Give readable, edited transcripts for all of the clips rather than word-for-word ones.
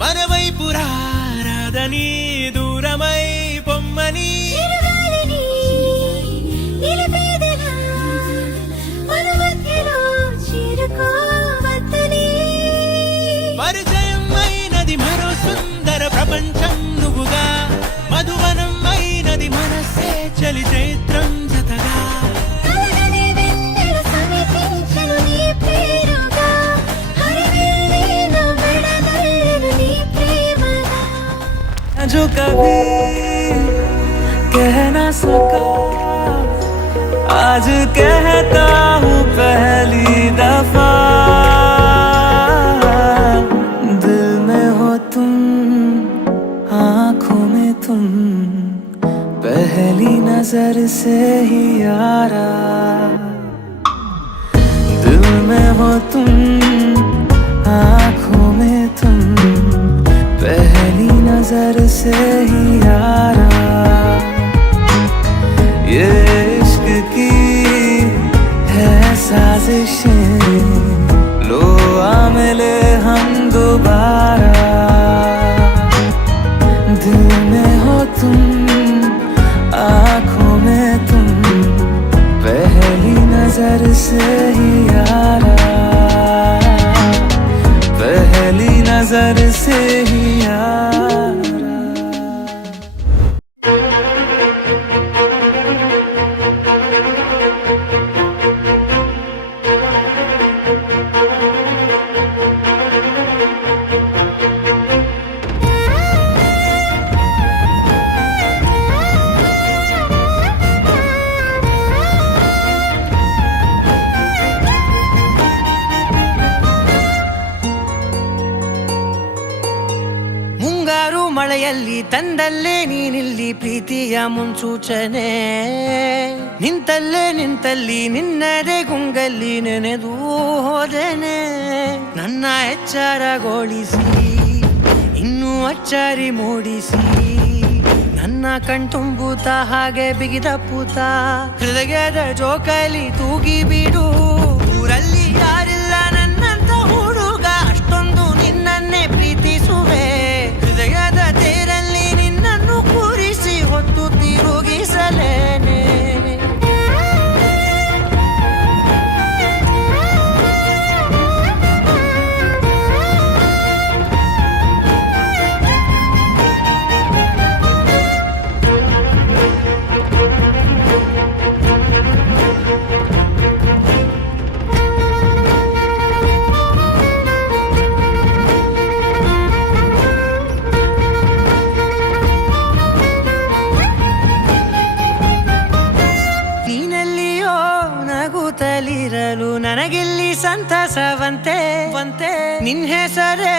మనవైపు రారాదని దూరమై పొమ్మని పరిచయం అయినది మరో సుందర ప్రపంచం నువ్వుగా మధువనం అయినది మనసే చలి చైత్రం జతగా जो कभी कह ना सका आज कहता हूँ पहली दफा दिल में हो तुम आँखों में तुम पहली नजर से ही यारा दिल में हो तुम आँखों में तुम पहली नजर से ही यारा ये इश्क की है साजिशें लो आ मिले हम दोबारा दिल में हो तुम आँखों में तुम पहली नजर से ही यारा पहली नजर से ही यारा ಮಳೆಯಲ್ಲಿ ತಂದಲ್ಲೇ ನೀನಿಲ್ಲಿ ಪ್ರೀತಿಯ ಮುನ್ಸೂಚನೆ ನಿಂತಲ್ಲೇ ನಿಂತಲ್ಲಿ ನಿನ್ನದೇ ಗುಂಗಲ್ಲಿ ನೆನೆದು ಹೋದೆನೆ ನನ್ನ ಎಚ್ಚರಗೊಳಿಸಿ ಇನ್ನೂ ಅಚ್ಚರಿ ಮೂಡಿಸಿ ನನ್ನ ಕಣ್ತುಂಬುತ್ತ ಹಾಗೆ ಬಿಗಿದ ಪೂತ ಹೃದಯದ ಜೋಕಾಲಿ ತೂಗಿ ಬಿಡು ಊರಲ್ಲಿ ಯಾರಿಲ್ಲ ನನ್ನಂತ ಹುಡುಗ ಅಷ್ಟೊಂದು ನಿನ್ನನ್ನೇ ಪ್ರೀತಿಸುವೆ ಹೃದಯದ ತೇರಲ್ಲಿ ನಿನ್ನನ್ನು ಕೂರಿಸಿ ಹೊತ್ತು ತಿರುಗಿಸಲೇನೆ ನಗುತ್ತಲಿರಲು ನನಗಿಲ್ಲಿ ಸಂತಸವಂತೆ ನಿನ್ ಹೆಸರೇ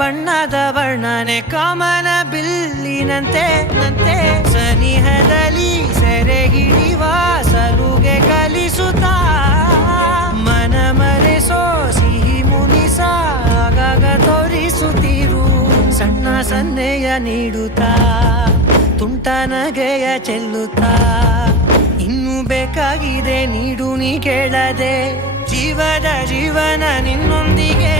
ಬಣ್ಣದ ವರ್ಣನೆ ಕಾಮನ ಬಿಲ್ಲಿನಂತೆ ಸನಿಹದಲ್ಲಿ ಸೆರೆ ಹಿಡಿವ ಸಲುಗೆ ಕಲಿಸುತ್ತಾ ಮನ ಮರೆಸೋ ಸಿಹಿ ಮುನಿಸ ಆಗಾಗ ತೋರಿಸುತ್ತಿರು ಸಣ್ಣ ಸನ್ನೆಯ ನೀಡುತ್ತಾ ತುಂಟ ನಗೆಯ ಚೆಲ್ಲುತ್ತಾ ಇನ್ನು ಬೇಕಾಗಿದೆ ನೀಡು ನೀ ಕೇಳದೆ ಜೀವದ ಜೀವನ ನಿನ್ನೊಂದಿಗೆ